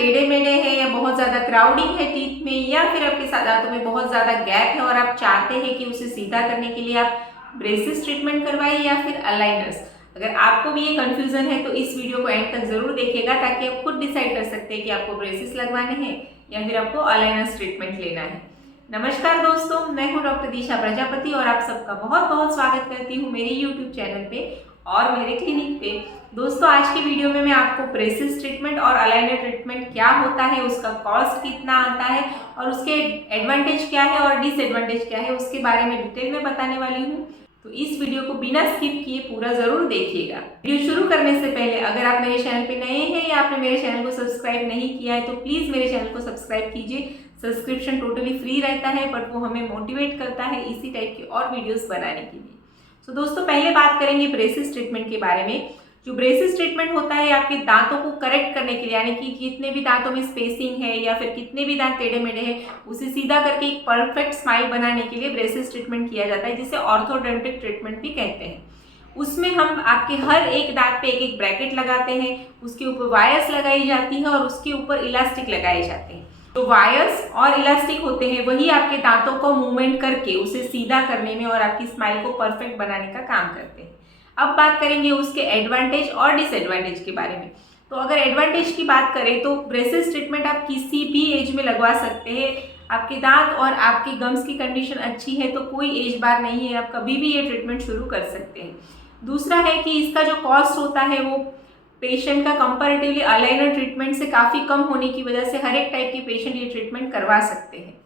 टेढ़े मेढ़े हैं या बहुत ज़्यादा क्राउडिंग है टीथ में, या फिर आपके दांतों में बहुत ज़्यादा गैप है और आप चाहते हैं कि उसे सीधा करने के लिए आप ब्रेसेस ट्रीटमेंट करवाइए या फिर अलाइनर्स। अगर आपको भी ये कंफ्यूजन है तो इस वीडियो को एंड तक जरूर देखिएगा, ताकि आप खुद डिसाइड कर सकते हैं कि आपको ब्रेसेस लगवाने हैं या फिर आपको अलाइनर्स ट्रीटमेंट लेना है। नमस्कार दोस्तों, मैं हूं डॉक्टर दिशा प्रजापति और आप सबका बहुत बहुत स्वागत करती हूं मेरे यूट्यूब चैनल पे और मेरे क्लिनिक पे। दोस्तों, आज की वीडियो में मैं आपको ब्रेसेस ट्रीटमेंट और अलाइनर ट्रीटमेंट क्या होता है, उसका कॉस्ट कितना आता है और उसके एडवांटेज क्या है और डिसएडवांटेज क्या है, उसके बारे में डिटेल में बताने वाली हूँ। तो इस वीडियो को बिना स्किप किए पूरा जरूर देखिएगा। वीडियो शुरू करने से पहले अगर आप मेरे चैनल पे नए हैं या आपने मेरे चैनल को सब्सक्राइब नहीं किया है तो प्लीज़ मेरे चैनल को सब्सक्राइब कीजिए। सब्सक्रिप्शन टोटली फ्री रहता है, बट वो हमें मोटिवेट करता है इसी टाइप की और वीडियोस बनाने के लिए। तो दोस्तों, पहले बात करेंगे ब्रेसेस ट्रीटमेंट के बारे में। जो ब्रेसेस ट्रीटमेंट होता है आपके दांतों को करेक्ट करने के लिए, यानी कि कितने भी दांतों में स्पेसिंग है या फिर कितने भी दांत टेढ़े मेढ़े हैं उसे सीधा करके एक परफेक्ट स्माइल बनाने के लिए ब्रेसेस ट्रीटमेंट किया जाता है, जिसे ऑर्थोडोंटिक ट्रीटमेंट भी कहते हैं। उसमें हम आपके हर एक दांत पे एक एक ब्रैकेट लगाते हैं, उसके ऊपर वायर्स लगाई जाती है और उसके ऊपर इलास्टिक लगाए जाते हैं। तो वायर्स और इलास्टिक होते हैं वही आपके दांतों को मूवमेंट करके उसे सीधा करने में और आपकी स्माइल को परफेक्ट बनाने का काम करते हैं। अब बात करेंगे उसके एडवांटेज और डिसएडवांटेज के बारे में। तो अगर एडवांटेज की बात करें तो ब्रेसेस ट्रीटमेंट आप किसी भी एज में लगवा सकते हैं। आपके दांत और आपकी गम्स की कंडीशन अच्छी है तो कोई एज बार नहीं है, आप कभी भी ये ट्रीटमेंट शुरू कर सकते हैं। दूसरा है कि इसका जो कॉस्ट होता है वो पेशेंट का कंपैरेटिवली अलाइनर ट्रीटमेंट से काफ़ी कम होने की वजह से हर एक टाइप के पेशेंट ये ट्रीटमेंट करवा सकते हैं।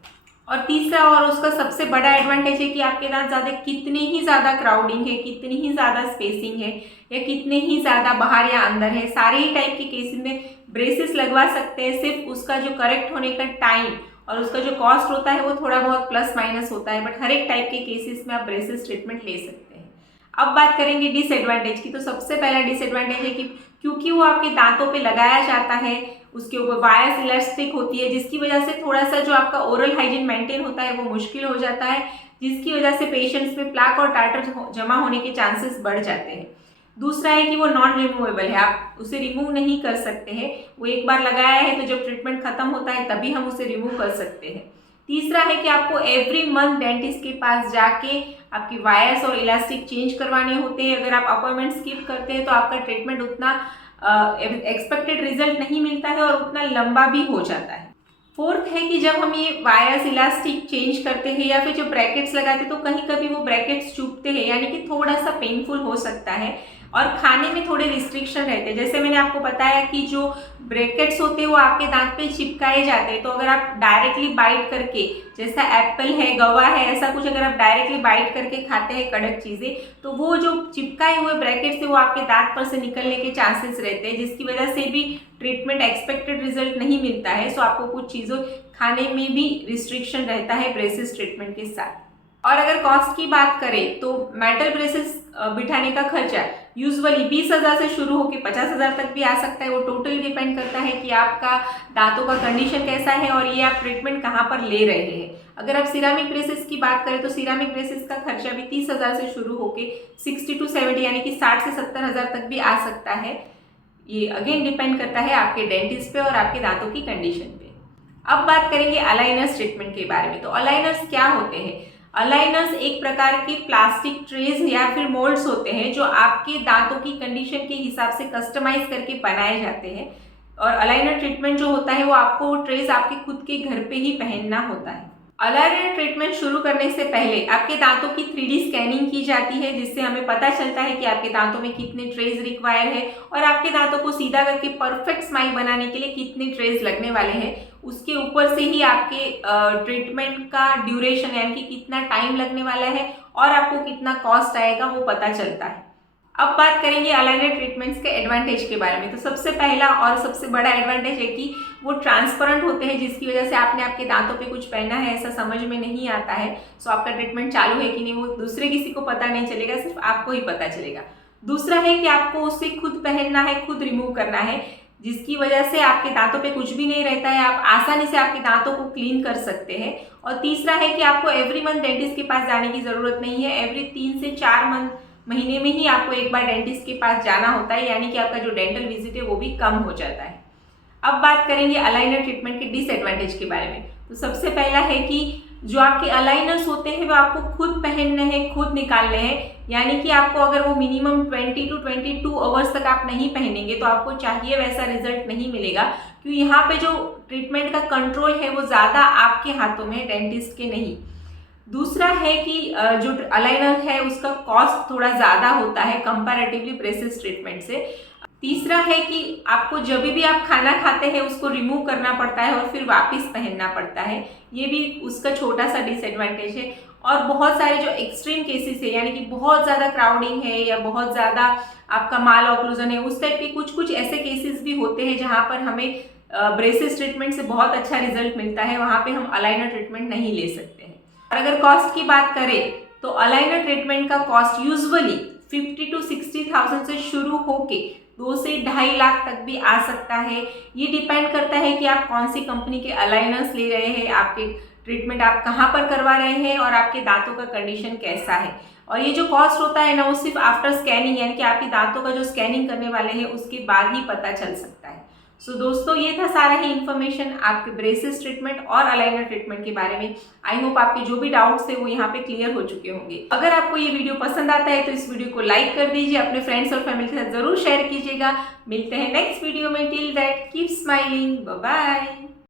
और तीसरा और उसका सबसे बड़ा एडवांटेज है कि आपके दांत कितने ही ज़्यादा क्राउडिंग है, कितनी ही ज़्यादा स्पेसिंग है या कितने ही ज़्यादा बाहर या अंदर है, सारे ही टाइप के केसेस में ब्रेसेस लगवा सकते हैं। सिर्फ उसका जो करेक्ट होने का टाइम और उसका जो कॉस्ट होता है वो थोड़ा बहुत प्लस माइनस होता है, बट हर एक टाइप के केसेस में आप ब्रेसेस ट्रीटमेंट ले सकते हैं। अब बात करेंगे डिसएडवांटेज की। तो सबसे पहला डिसएडवांटेज है कि क्योंकि वो आपके दांतों पे लगाया जाता है, उसके ऊपर वायर्स इलास्टिक होती है, जिसकी वजह से थोड़ा सा जो आपका ओरल हाइजीन मेंटेन होता है वो मुश्किल हो जाता है, जिसकी वजह से पेशेंट्स में प्लाक और टार्टर जमा होने के चांसेस बढ़ जाते हैं। दूसरा है कि वो नॉन रिमूवेबल है, आप उसे रिमूव नहीं कर सकते हैं। वो एक बार लगाया है तो जब ट्रीटमेंट खत्म होता है तभी हम उसे रिमूव कर सकते हैं। तीसरा है कि आपको एवरी मंथ डेंटिस्ट के पास जाके आपकी वायर्स और इलास्टिक चेंज करवाने होते हैं। अगर आप अपॉइंटमेंट स्किप करते हैं तो आपका ट्रीटमेंट उतना एक्सपेक्टेड रिजल्ट नहीं मिलता है और उतना लंबा भी हो जाता है। फोर्थ है कि जब हम ये वायर्स इलास्टिक चेंज करते हैं या फिर जो ब्रैकेट्स लगाते हैं तो कहीं कभी वो ब्रैकेट्स चुभते हैं, यानी कि थोड़ा सा पेनफुल हो सकता है और खाने में थोड़े रिस्ट्रिक्शन रहते हैं। जैसे मैंने आपको बताया कि जो ब्रैकेट्स होते हैं वो आपके दांत पे चिपकाए जाते हैं, तो अगर आप डायरेक्टली बाइट करके, जैसा एप्पल है, गवा है, ऐसा कुछ अगर आप डायरेक्टली बाइट करके खाते हैं कड़क चीज़ें, तो वो जो चिपकाए हुए ब्रैकेट्स है वो आपके दांत पर से निकलने के चांसेस रहते हैं, जिसकी वजह से भी ट्रीटमेंट एक्सपेक्टेड रिजल्ट नहीं मिलता है। सो आपको कुछ चीज़ों खाने में भी रिस्ट्रिक्शन रहता है ब्रेसेस ट्रीटमेंट के साथ। और अगर कॉस्ट की बात करें तो मेटल ब्रेसेस बिठाने का खर्चा यूजुअली 20,000 से शुरू होकर 50,000 तक भी आ सकता है। वो टोटली डिपेंड करता है कि आपका दांतों का कंडीशन कैसा है और ये आप ट्रीटमेंट कहाँ पर ले रहे हैं। अगर आप सिरामिक ब्रेसेस की बात करें तो सिरामिक ब्रेसेस का खर्चा भी 30,000 से शुरू होकर 60 to 70 यानी कि 60 से 70,000 तक भी आ सकता है। ये अगेन डिपेंड करता है आपके डेंटिस्ट पे और आपके दांतों की कंडीशन पे। अब बात करेंगे अलाइनर्स ट्रीटमेंट के बारे में। तो अलाइनर्स क्या होते हैं? अलाइनर्स एक प्रकार के प्लास्टिक ट्रेज या फिर मोल्ड्स होते हैं जो आपके दांतों की कंडीशन के हिसाब से कस्टमाइज करके बनाए जाते हैं। और अलाइनर ट्रीटमेंट जो होता है वो आपको वो ट्रेज आपके खुद के घर पे ही पहनना होता है। अलाइनर ट्रीटमेंट शुरू करने से पहले आपके दांतों की 3D स्कैनिंग की जाती है, जिससे हमें पता चलता है कि आपके दांतों में कितने ट्रेज रिक्वायर है और आपके दांतों को सीधा करके परफेक्ट स्माइल बनाने के लिए कितने ट्रेज लगने वाले हैं। उसके ऊपर से ही आपके ट्रीटमेंट का ड्यूरेशन यानी कि कितना टाइम लगने वाला है और आपको कितना कॉस्ट आएगा वो पता चलता है। अब बात करेंगे अलाइनर ट्रीटमेंट्स के एडवांटेज के बारे में। तो सबसे पहला और सबसे बड़ा एडवांटेज है कि वो ट्रांसपेरेंट होते हैं, जिसकी वजह से आपने आपके दांतों पे कुछ पहना है ऐसा समझ में नहीं आता है। सो आपका ट्रीटमेंट चालू है कि नहीं वो दूसरे किसी को पता नहीं चलेगा, सिर्फ आपको ही पता चलेगा। दूसरा है कि आपको उसे खुद पहनना है, खुद रिमूव करना है, जिसकी वजह से आपके दांतों पे कुछ भी नहीं रहता है, आप आसानी से आपके दांतों को क्लीन कर सकते हैं। और तीसरा है कि आपको एवरी मंथ डेंटिस्ट के पास जाने की ज़रूरत नहीं है। एवरी 3 से 4 महीने में ही आपको एक बार डेंटिस्ट के पास जाना होता है, यानी कि आपका जो डेंटल विजिट है वो भी कम हो जाता है। अब बात करेंगे अलाइनर ट्रीटमेंट के डिसएडवांटेज के बारे में। तो सबसे पहला है कि जो आपके अलाइनर्स होते हैं वो आपको खुद पहनने हैं, खुद निकालने हैं, यानी कि आपको अगर वो मिनिमम 20 to 22 आवर्स तक आप नहीं पहनेंगे तो आपको चाहिए वैसा रिजल्ट नहीं मिलेगा, क्योंकि यहाँ पे जो ट्रीटमेंट का कंट्रोल है वो ज़्यादा आपके हाथों में, डेंटिस्ट के नहीं। दूसरा है कि जो अलाइनर है उसका कॉस्ट थोड़ा ज़्यादा होता है कंपैरेटिवली ब्रेसेस ट्रीटमेंट से। तीसरा है कि आपको जब भी आप खाना खाते हैं उसको रिमूव करना पड़ता है और फिर वापस पहनना पड़ता है, ये भी उसका छोटा सा डिसएडवांटेज है। और बहुत सारे जो एक्सट्रीम केसेस है, यानी कि बहुत ज़्यादा क्राउडिंग है या बहुत ज़्यादा आपका माल ऑक्लूजन है, उस टाइप के कुछ ऐसे केसेस भी होते हैं जहाँ पर हमें ब्रेसेस ट्रीटमेंट से बहुत अच्छा रिजल्ट मिलता है, वहाँ पे हम अलाइनर ट्रीटमेंट नहीं ले सकते हैं। और अगर कॉस्ट की बात करें तो अलाइनर ट्रीटमेंट का कॉस्ट यूजुअली 50 to 60,000 से शुरू होके 2 से 2.5 लाख तक भी आ सकता है। ये डिपेंड करता है कि आप कौन सी कंपनी के अलाइनर्स ले रहे हैं, आपके ट्रीटमेंट आप कहाँ पर करवा रहे हैं और आपके दांतों का कंडीशन कैसा है। और ये जो कॉस्ट होता है ना वो सिर्फ आफ्टर स्कैनिंग, यानी कि आपके दांतों का जो स्कैनिंग करने वाले हैं उसके बाद ही पता चल सकता है। सो दोस्तों ये था सारा ही इन्फॉर्मेशन आपके ब्रेसेस ट्रीटमेंट और अलाइनर ट्रीटमेंट के बारे में। आई होप आपके जो भी डाउट्स थे वो यहाँ पे क्लियर हो चुके होंगे। अगर आपको ये वीडियो पसंद आता है तो इस वीडियो को लाइक कर दीजिए, अपने फ्रेंड्स और फैमिली के साथ जरूर शेयर कीजिएगा। मिलते हैं नेक्स्ट वीडियो में। Till that keep smiling, bye bye.